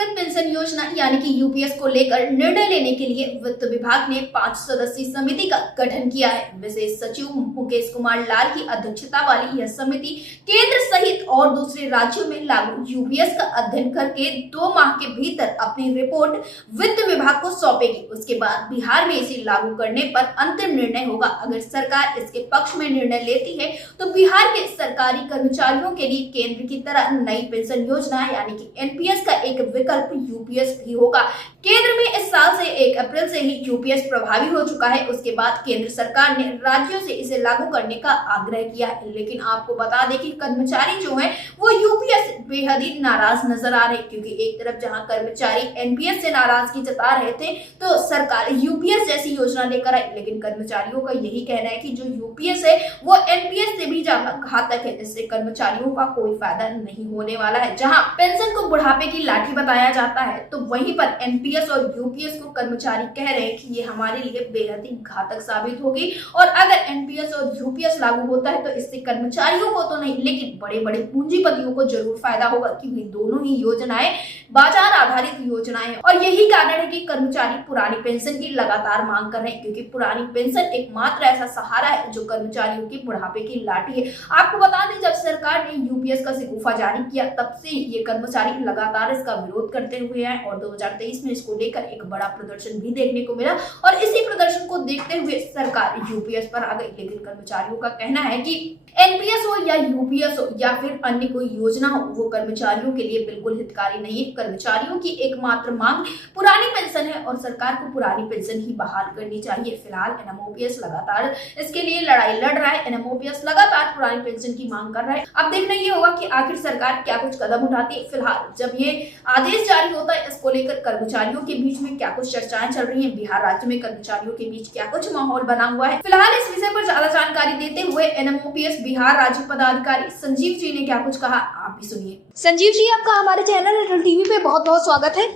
एकीकृत पेंशन योजना यानी कि यूपीएस को लेकर निर्णय लेने के लिए वित्त विभाग ने 5 सदस्यीय समिति का गठन किया है। विशेष सचिव मुकेश कुमार लाल की अध्यक्षता वाली यह समिति केंद्र सहित और दूसरे राज्यों में लागू यूपीएस का अध्ययन करके 2 माह के भीतर अपनी रिपोर्ट वित्त विभाग को सौंपेगी। उसके बाद बिहार में इसे लागू करने पर अंतिम निर्णय होगा। अगर सरकार इसके पक्ष में निर्णय लेती है तो बिहार के सरकारी कर्मचारियों के लिए केंद्र की तरह नई पेंशन योजना यानी कि एनपीएस का एक विकल्प यूपीएस भी होगा। केंद्र में इस साल से 1 अप्रैल से ही यूपीएस प्रभावी हो चुका है। उसके बाद केंद्र सरकार ने राज्यों से इसे लागू करने का आग्रह किया है, लेकिन आपको बता दें कि कर्मचारी जो हैं वो यूपीएस बेहद ही नाराज नजर आ रहे हैं, क्योंकि एक तरफ जहां कर्मचारी एनपीएस से नाराजगी जता रहे थे तो सरकार यूपीएस जैसी योजना लेकर आई, लेकिन कर्मचारियों का यही कहना है कि जो यूपीएस है वो एनपीएस से भी ज्यादा घातक है। इससे कर्मचारियों का कोई फायदा नहीं होने वाला है। जहां पेंशन को बुढ़ापे की लाठी बताया जाता है तो वहीं पर एनपीएस और यूपीएस को कर्मचारी कह रहे हैं कि ये हमारे लिए बेहद ही घातक साबित होगी, और अगर एनपीएस और यूपीएस लागू होता है तो इससे कर्मचारियों को तो नहीं लेकिन बड़े बड़े पूंजीपतियों को जरूर फायदा होगा, क्योंकि दोनों ही योजनाएं बाजार आधारित योजनाएं हैं। और यही कारण है कि कर्मचारी पुरानी पेंशन की लगातार मांग कर रहे हैं, क्योंकि पुरानी पेंशन एकमात्र ऐसा सहारा है जो कर्मचारियों की बुढ़ापे की लाठी है। आपको बता दें, जब सरकार ने यूपीएस का शगुफा जारी किया तब से ये कर्मचारी लगातार इसका विरोध करते हुए आए और 2023 में इसको लेकर एक बड़ा प्रदर्शन भी देखने को मिला, और इसी प्रदर्शन को देखते हुए सरकार यूपीएस पर आ गई। लेकिन कर्मचारियों का कहना है कि एनपीएस हो या यूपीएस हो या फिर अन्य कोई योजना हो, वो कर्मचारियों के लिए बिल्कुल हितकारी नहीं है। कर्मचारियों की एकमात्र मांग पुरानी पेंशन है और सरकार को पुरानी पेंशन ही बहाल करनी चाहिए। फिलहाल एनएमओपीएस लगातार इसके लिए लड़ाई लड़ रहा है। एनएमओपीएस लगातार पुरानी पेंशन की मांग कर रहा है। अब देखना ये होगा कि आखिर सरकार क्या कुछ कदम उठाती है। फिलहाल जब ये आदेश जारी होता है, इसको लेकर कर्मचारियों के बीच में क्या कुछ चर्चाएं चल रही है, बिहार राज्य में कर्मचारियों के बीच क्या कुछ माहौल बना हुआ है। फिलहाल इस विषय पर ज्यादा जानकारी देते हुए एनएमओपीएस बिहार राज्य पदाधिकारी संजीव जी ने क्या कुछ कहा, आप भी सुनिए। संजीव जी, आपका हमारे चैनल अटल टीवी पे बहुत बहुत स्वागत है।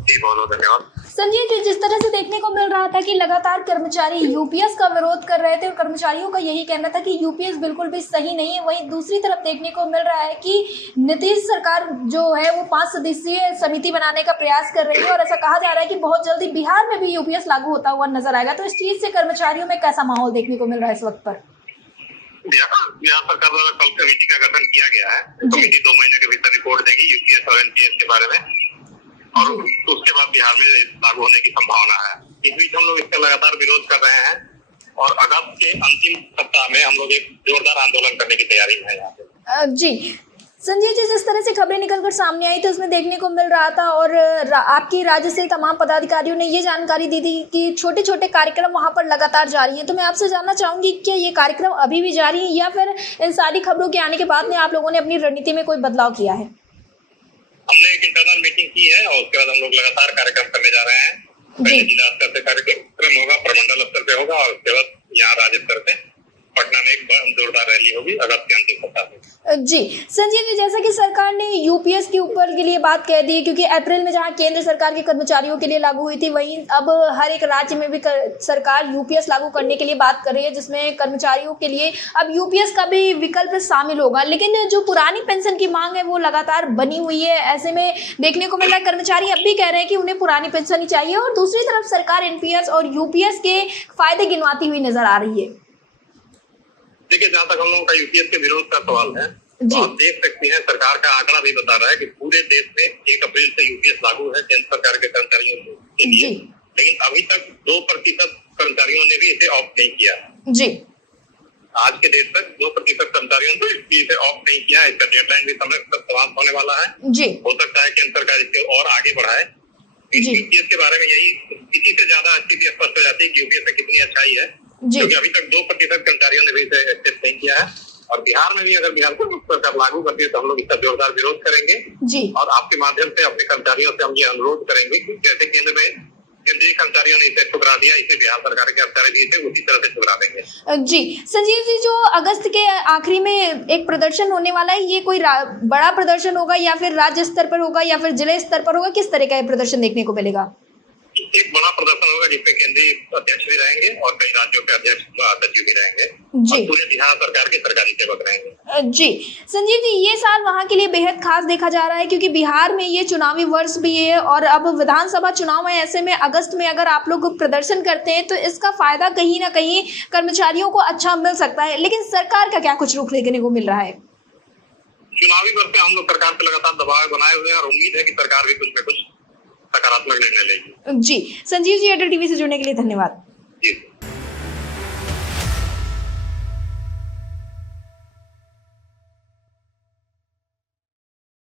जी बहुत बहुत धन्यवाद। संजय जी, जिस तरह से देखने को मिल रहा था कि लगातार कर्मचारी यूपीएस का विरोध कर रहे थे और कर्मचारियों का यही कहना था कि यूपीएस बिल्कुल भी सही नहीं है, वहीं दूसरी तरफ देखने को मिल रहा है कि नीतीश सरकार जो है वो 5 सदस्यीय समिति बनाने का प्रयास कर रही है और ऐसा कहा जा रहा है कि बहुत जल्दी बिहार में भी यूपीएस लागू होता हुआ नजर आएगा। तो इस चीज से कर्मचारियों में कैसा माहौल देखने को मिल रहा है इस वक्त पर? बिहार सरकार द्वारा कल कमेटी का गठन किया गया है। कमेटी 2 महीने के भीतर रिपोर्ट देगी यूपीएस और एनपीएस के बारे में, और उसके बाद बिहार में लागू होने की संभावना है। इस बीच हम लोग इसका लगातार विरोध कर रहे हैं और अगस्त के अंतिम सप्ताह में हम लोग एक जोरदार आंदोलन करने की तैयारी में है यहाँ पे। जी संजय जी, जिस तरह से खबरें निकलकर सामने आई तो उसमें देखने को मिल रहा था और आपकी राज्य से तमाम पदाधिकारियों ने ये जानकारी दी थी कि छोटे छोटे कार्यक्रम वहां पर लगातार जारी हैं। तो मैं आपसे जानना चाहूंगी कि ये कार्यक्रम अभी भी जारी है या फिर इन सारी खबरों के आने के बाद में आप लोगों ने अपनी रणनीति में कोई बदलाव किया है? हमने एक इंटरनल मीटिंग की है और उसके बाद हम लोग लगातार कार्यक्रम करने जा रहे हैं। पहले जिला स्तर से कार्यक्रम होगा, प्रमंडल स्तर पे होगा और उसके बाद यहाँ राज्य स्तर पे पटना में एक जोरदार रैली होगी अगस्त के अंतिम सप्ताह में। जी संजय जी, जैसा कि सरकार ने यूपीएस के ऊपर के लिए बात कह दी है, क्योंकि अप्रैल में जहां केंद्र सरकार के कर्मचारियों के लिए लागू हुई थी, वहीं अब हर एक राज्य में भी सरकार यूपीएस लागू करने के लिए बात कर रही है, जिसमें कर्मचारियों के लिए अब यूपीएस का भी विकल्प शामिल होगा। लेकिन जो पुरानी पेंशन की मांग है वो लगातार बनी हुई है। ऐसे में देखने को मिल रहा है कर्मचारी अब भी कह रहे हैं कि उन्हें पुरानी पेंशन ही चाहिए, और दूसरी तरफ सरकार एनपीएस और यूपीएस के फायदे गिनवाती हुई नजर आ रही है। देखिए, जहाँ तक हम लोगों का यूपीएस के विरोध का सवाल है, तो आप देख सकते हैं सरकार का आंकड़ा भी बता रहा है कि पूरे देश में 1 अप्रैल से यूपीएस लागू है केंद्र सरकार के कर्मचारियों के लिए, लेकिन अभी तक 2% कर्मचारियों ने भी इसे ऑप्ट नहीं किया जी। आज के डेट तक 2% कर्मचारियों ने इसे ऑप्ट नहीं किया। इसका डेडलाइन भी समय तक समाप्त होने वाला है जी। हो सकता है केंद्र सरकार इसे और आगे बढ़ाए। यूपीएस के बारे में यही, इसी से ज्यादा स्थिति स्पष्ट हो जाती है कि यूपीएस में कितनी अच्छाई है, क्योंकि अभी तक 2% कर्मचारियों ने भी इसे एक्सेप्ट नहीं किया है। और बिहार में भी अगर बिहार को सरकार लागू करती है तो हम लोग इसका जोरदार विरोध करेंगे जी। और आपके माध्यम से अपने कर्मचारियों से हम ये अनुरोध करेंगे कि जैसे केंद्र में केंद्रीय कर्मचारियों ने इसे ठुकरा दिया, इसे बिहार सरकार के कर्मचारी भी इसे उसी तरह से ठुकरा देंगे जी। संजीव जी, जो अगस्त के आखिरी में एक प्रदर्शन होने वाला है, ये कोई बड़ा प्रदर्शन होगा या फिर राज्य स्तर पर होगा या फिर जिले स्तर पर होगा? किस तरह का प्रदर्शन देखने को मिलेगा? एक बड़ा प्रदर्शन होगा जिसमें केंद्रीय अध्यक्ष भी रहेंगे और कई राज्यों के अध्यक्ष सचिव भी रहेंगे जी। और पूरे बिहार सरकार के सरकारी सेवक रहेंगे। जी संजीव जी, ये साल वहाँ के लिए बेहद खास देखा जा रहा है क्योंकि बिहार में ये चुनावी वर्ष भी है और अब विधानसभा चुनाव है। ऐसे में अगस्त में अगर आप लोग प्रदर्शन करते हैं तो इसका फायदा कहीं ना कहीं कर्मचारियों को अच्छा मिल सकता है, लेकिन सरकार का क्या कुछ रुख देखने को मिल रहा है? चुनावी वर्ष में हम लोग सरकार पे लगातार दबाव बनाए हुए हैं और उम्मीद है कि सरकार भी कुछ न कुछ सकारात्मक निर्णय लेगी। जी संजीव जी, एयरटेल टीवी से जुड़ने के लिए धन्यवाद। जी।